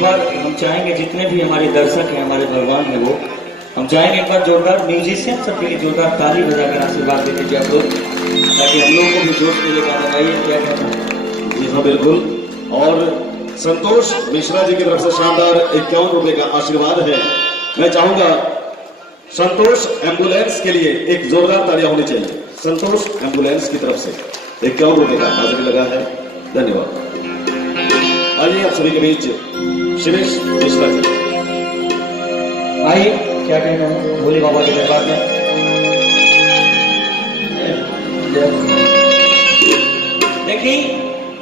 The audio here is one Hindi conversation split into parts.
एक बार हम चाहेंगे जितने भी हमारे दर्शक हैं, हमारे भगवान हैं, वो हम चाहेंगे एक बार जोरदार म्यूजिशियन सबके लिए जोरदार ताली बजाकर आशीर्वाद दे दीजिए आप लोग, ताकि हम लोग को भी जोश मिलेगा। बताइए क्या कहना है? जी हाँ बिल्कुल। और संतोष मिश्रा जी की तरफ से शानदार 51 रुपए का आशीर्वाद है। मैं चाहूंगा संतोष एम्बुलेंस के लिए एक जोरदार तालियां होनी चाहिए। संतोष एम्बुलेंस की तरफ से 51 रुपए का हाजिर लगा है। धन्यवाद। आइए आप सभी के बीच शिवेश मिश्रा जी आइए, क्या कहना है भोले बाबा के दरबार में? देखिए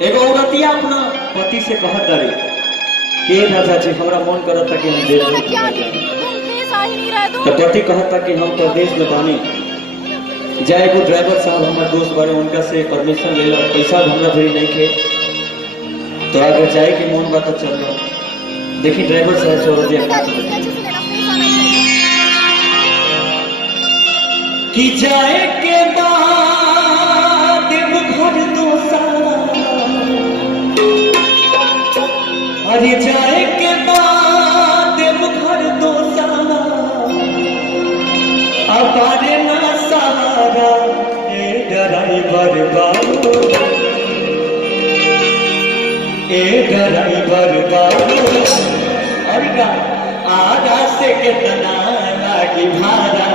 एक औरतिया अपना पति से कहत रही कि राजा जी हमारा मन करता कि हम देश में तो पति कहता कि हम प्रदेश में बानी जाए को ड्राइवर साहब हमारे दोस्त बड़े उनका से परमिशन ले लो, पैसा हमरा भी नहीं थे तो अगर जाए के मन बात चल रहा। देखिए ड्राइवर साहब से औरतिया कि जाए के बाद भर दो अरे जाए के बाद भर दो अपारे ना सहारा ए ड्राइवर बाबू, ए ड्राइवर बाबू अरे आधा से कितना लागी भाड़ा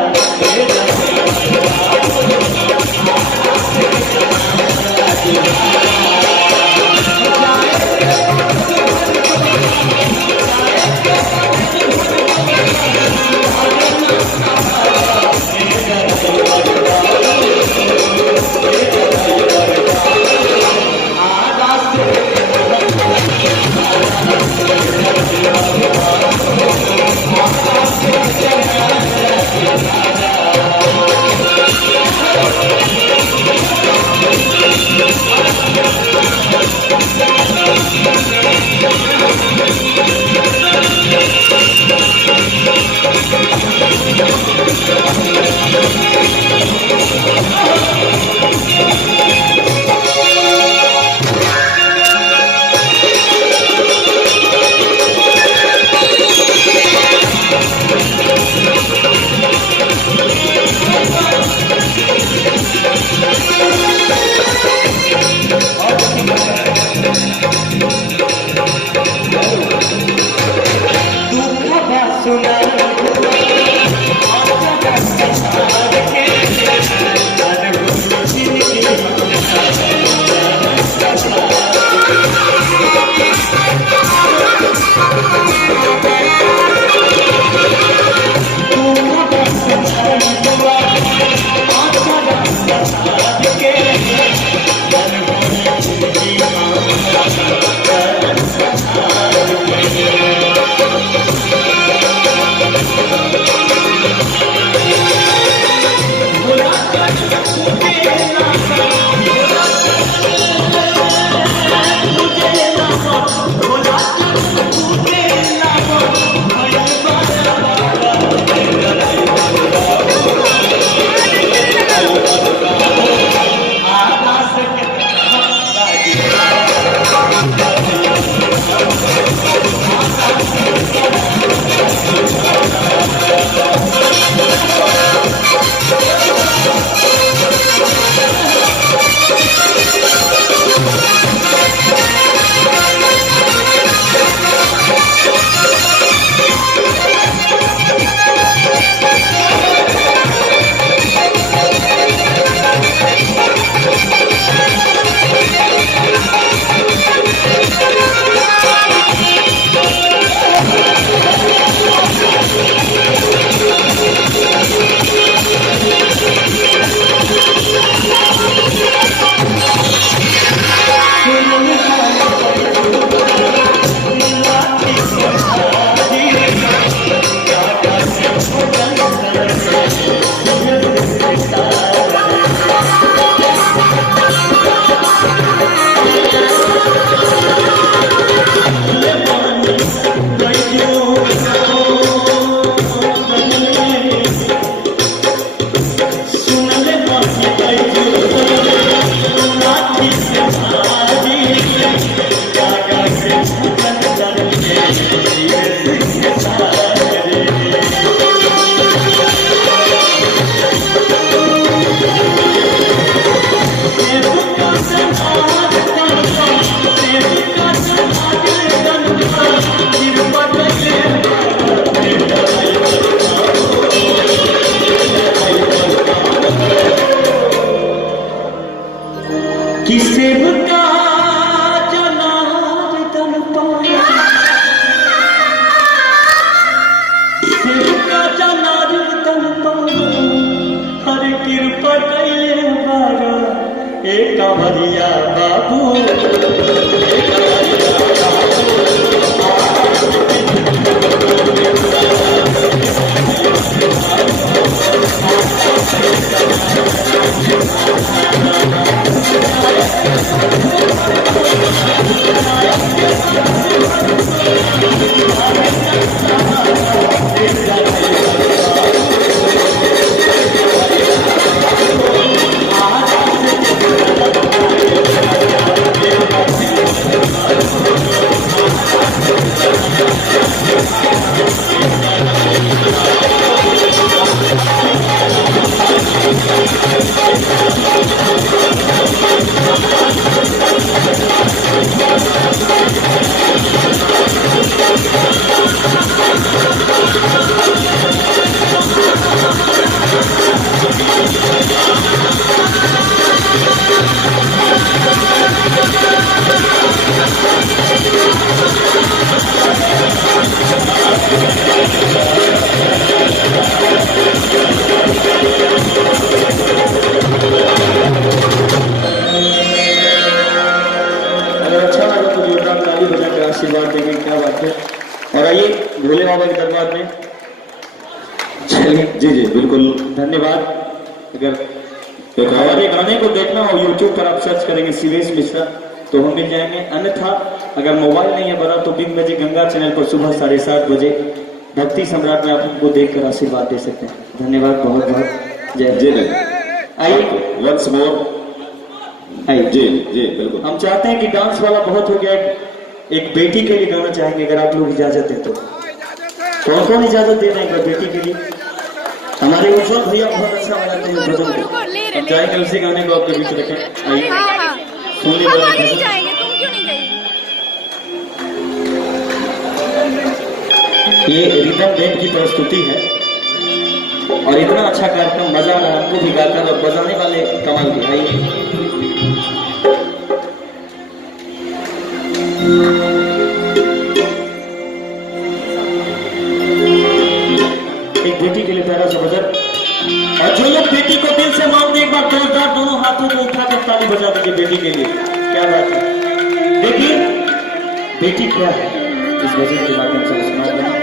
कि सेवका जनार्दन पाया, सेवका जनार्दन पाया, हर कृपा कैले बारा एक कांवरिया बाबू, आशीर्वाद देंगे, क्या बात है। और आइए भोले बाबा के दरबार में चलिए। जी जी बिल्कुल धन्यवाद। अगर हमारे गाने को देखना हो यूट्यूब पर आप सर्च करेंगे शिवेश मिश्रा तो हम मिल जाएंगे, अन्यथा अगर मोबाइल नहीं है बना तो बिग मैजिक गंगा चैनल पर सुबह 7:30 बजे भक्ति सम्राट में आप हमको देखकर आशीर्वाद दे सकते हैं। धन्यवाद बहुत बहुत। जय जय। आइए वंस मोर। आइए जी जी बिल्कुल। हम चाहते हैं कि डांस वाला बहुत हो गया, एक बेटी के लिए गाना चाहेंगे अगर आप लोग इजाजत दें तो। कौन कौन इजाजत दे रहे हैं बेटी के लिए? हमारे उज्जवल भैया बहुत अच्छा बनाते हैं भजन को, हम चाहेंगे उसी गाने को आपके बीच रखें। आइए सुनने वाले ये रिदम बैंड की प्रस्तुति है और इतना अच्छा कार्यक्रम, मजा आ रहा है हमको भी गाकर और बजाने वाले कमाल के। आइए एक बेटी के लिए प्यारा सा भजन, और जो लोग बेटी को दिल से मांगते एक बार जोरदार दोनों हाथों को उठाकर ताली बजा दीजिए बेटी के लिए। क्या बात है। देखिए बेटी क्या है इस भजन के माध्यम से सुना।